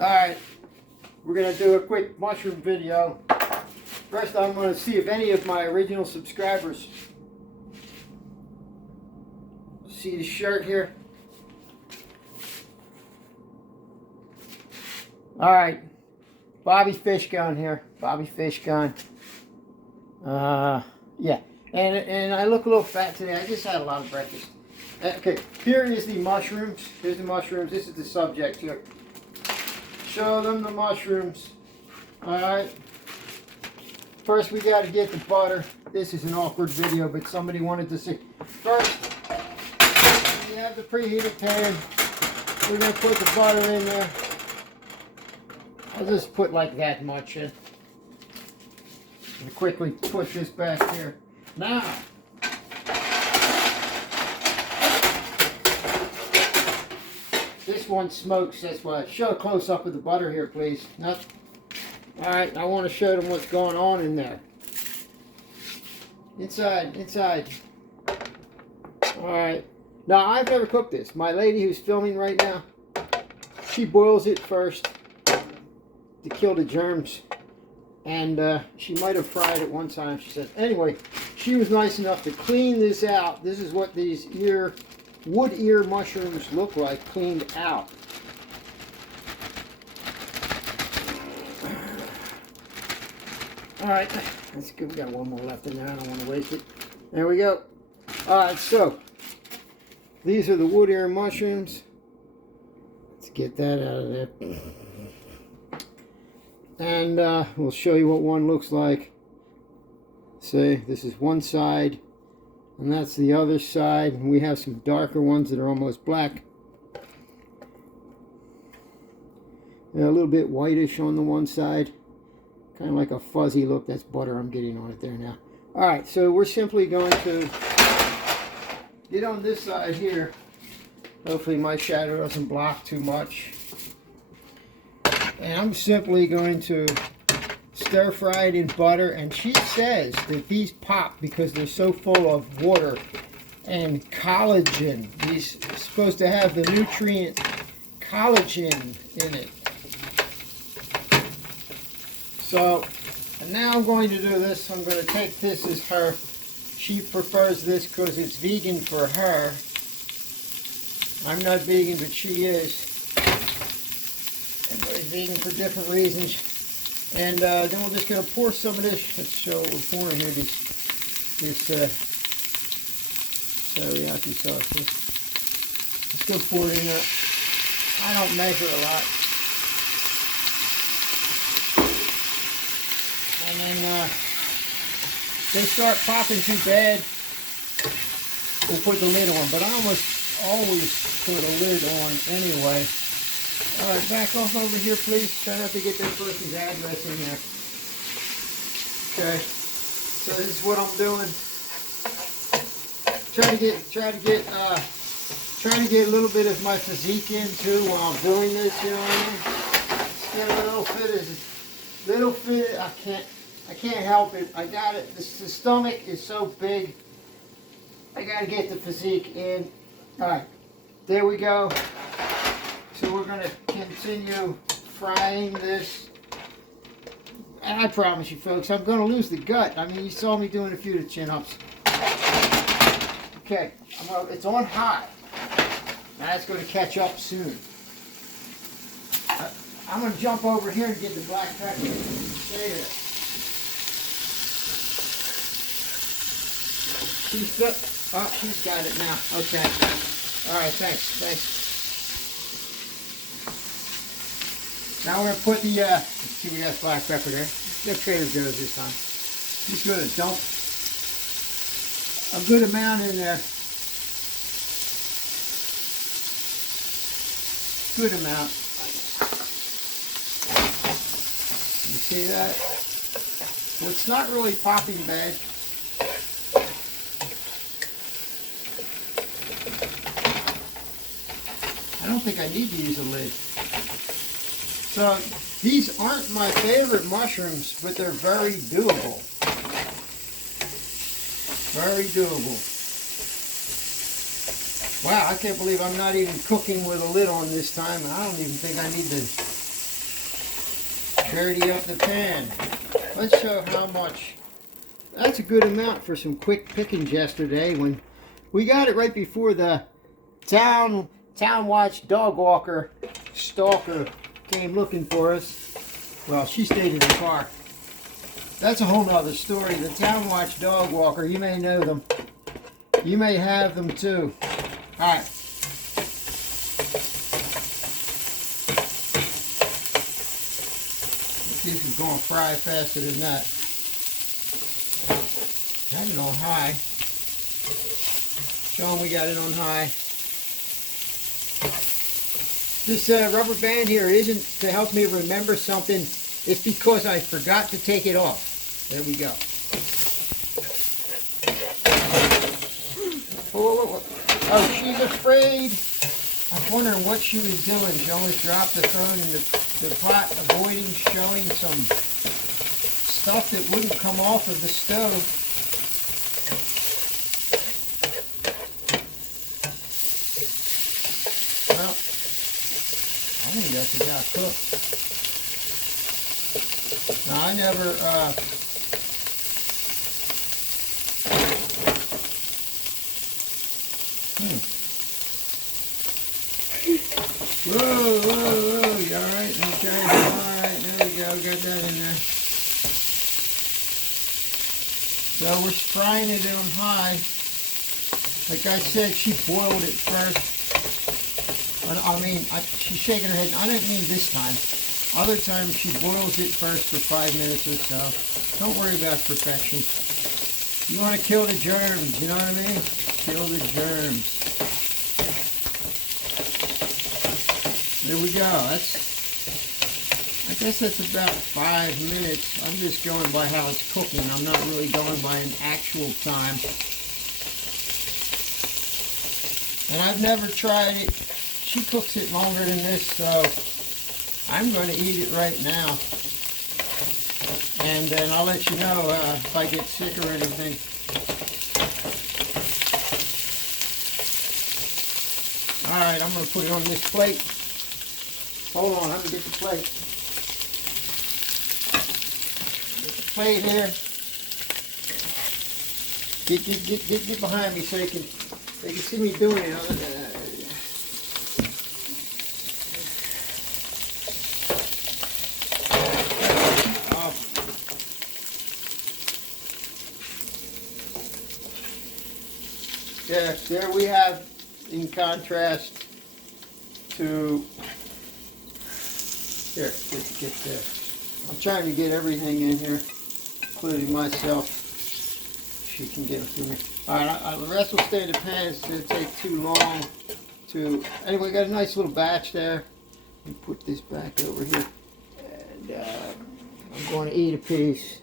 Alright, we're going to do a quick mushroom video. First, I'm going to see if any of my original subscribers see the shirt here. Alright, Bobby Fish Gun here. Bobby Fish Gun. Yeah, and I look a little fat today. I just had a lot of breakfast. Okay, here is the mushrooms. Here's the mushrooms. This is the subject here. Show them the mushrooms. Alright. First, we got to get the butter. This is an awkward video, but somebody wanted to see. First, we have the preheated pan. We're going to put the butter in there. I'll just put like that much in. And quickly put this back here. Now, this one smokes, that's why. Show a close-up of the butter here, please. Nope. Alright, I want to show them what's going on in there. Inside. Alright. Now, I've never cooked this. My lady who's filming right now, she boils it first to kill the germs. And she might have fried it one time, she said. Anyway, she was nice enough to clean this out. This is what these wood ear mushrooms look like, cleaned out. Alright, that's good. We got one more left in there. I don't want to waste it. There we go. Alright, so these are the wood ear mushrooms. Let's get that out of there. And we'll show you what one looks like. See, this is one side, and that's the other side. And we have some darker ones that are almost black. They're a little bit whitish on the one side. Kind of like a fuzzy look. That's butter I'm getting on it there now. Alright, so we're simply going to get on this side here. Hopefully my shadow doesn't block too much. And I'm simply going to stir fry it in butter. And she says that these pop because they're so full of water and collagen. These are supposed to have the nutrient collagen in it. So, and now I'm going to do this. I'm going to take this as her. She prefers this because it's vegan for her. I'm not vegan, but she is. Everybody's vegan for different reasons. And then we're just going to pour some of this. Let's show what we're pouring here. This teriyaki sauce. Let's go pour it in there. I don't measure a lot. And then they start popping too bad, we'll put the lid on. But I almost always put a lid on anyway. Alright, back off over here, please. Try not to get that person's address in there. Okay. So this is what I'm doing. Trying to get a little bit of my physique in too while I'm doing this, you know what I mean? Just get a little fit, I can't help it. I got it. The stomach is so big. I got to get the physique in. Alright. There we go. So we're going to continue frying this. And I promise you folks, I'm going to lose the gut. I mean, you saw me doing a few of the chin-ups. Okay, it's on high. Now it's going to catch up soon. I'm going to jump over here and get the black pepper. Stay there. She's got it now. Okay. Alright, thanks. Now we're going to put the, let's see, we got black pepper there. The Trader Joe's this time. Just going to dump a good amount in there. Good amount. You see that? Well, it's not really popping bad. I don't think I need to use a lid. So, these aren't my favorite mushrooms, but they're very doable. Very doable. Wow, I can't believe I'm not even cooking with a lid on this time, and I don't even think I need to dirty up the pan. Let's show how much. That's a good amount for some quick pickings yesterday when we got it right before the town watch dog walker stalker came looking for us. Well, she stayed in the car. That's a whole nother story. The town watch dog walker, you may know them. You may have them too. All right. This is going to fry faster than that. Had it on high. Show them we got it on high. This rubber band here isn't to help me remember something. It's because I forgot to take it off. There we go. Oh, she's afraid. I was wondering what she was doing. She almost dropped the phone in the pot, avoiding showing some stuff that wouldn't come off of the stove. Well, I think that's about cooked. Now, I never, Whoa, you alright? Let me try it. Alright, there we go, got that in there. So we're frying it on high. Like I said, she boiled it first. She's shaking her head. I didn't mean this time. Other times she boils it first for 5 minutes or so. Don't worry about perfection. You want to kill the germs, you know what I mean? Kill the germs. There we go. I guess that's about 5 minutes. I'm just going by how it's cooking. I'm not really going by an actual time. And I've never tried it. She cooks it longer than this, so I'm going to eat it right now. And then I'll let you know if I get sick or anything. Alright, I'm going to put it on this plate. Hold on, let me get the plate. Get the plate here. Get behind me so they can see me doing it. Yeah, there we have, in contrast to, here, get there. I'm trying to get everything in here, including myself. She can get it to me. Alright, the rest will stay in the pan. It's going to take too long to, anyway, got a nice little batch there. Let me put this back over here. And I'm going to eat a piece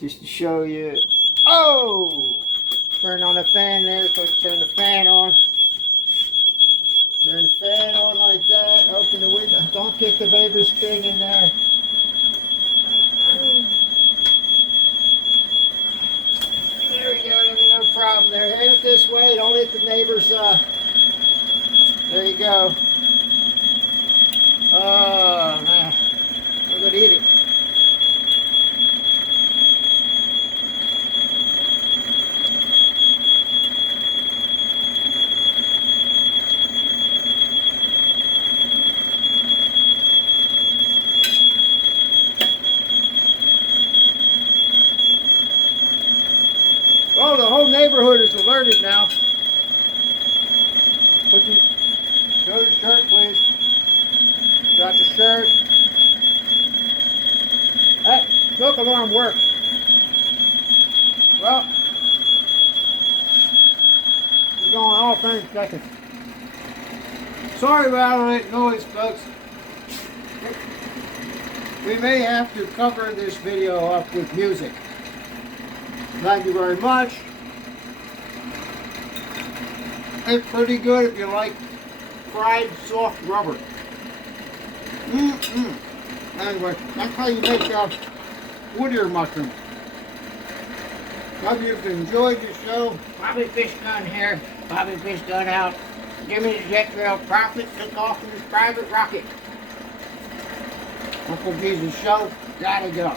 just to show you. Oh! Turn on the fan there, so turn the fan on. Turn the fan on like that. Open the window. Don't get the baby's thing in there. There we go. No problem there. Hit it this way. Don't hit the neighbor's. There you go. Oh man, I'm gonna eat it. Oh, the whole neighborhood is alerted now. Show the shirt, please. Got the shirt. That smoke alarm works. Well, we're going all 30 seconds. Sorry about all that noise, folks. We may have to cover this video up with music. Thank you very much. It's pretty good if you like fried soft rubber. Anyway, that's how you make wood ear mushroom. Hope you've enjoyed the show. Bobby Fish Gun here. Bobby Fish Gun out. Jimmy the Jet Trail Prophet took off in his private rocket. Uncle Jesus show, gotta go.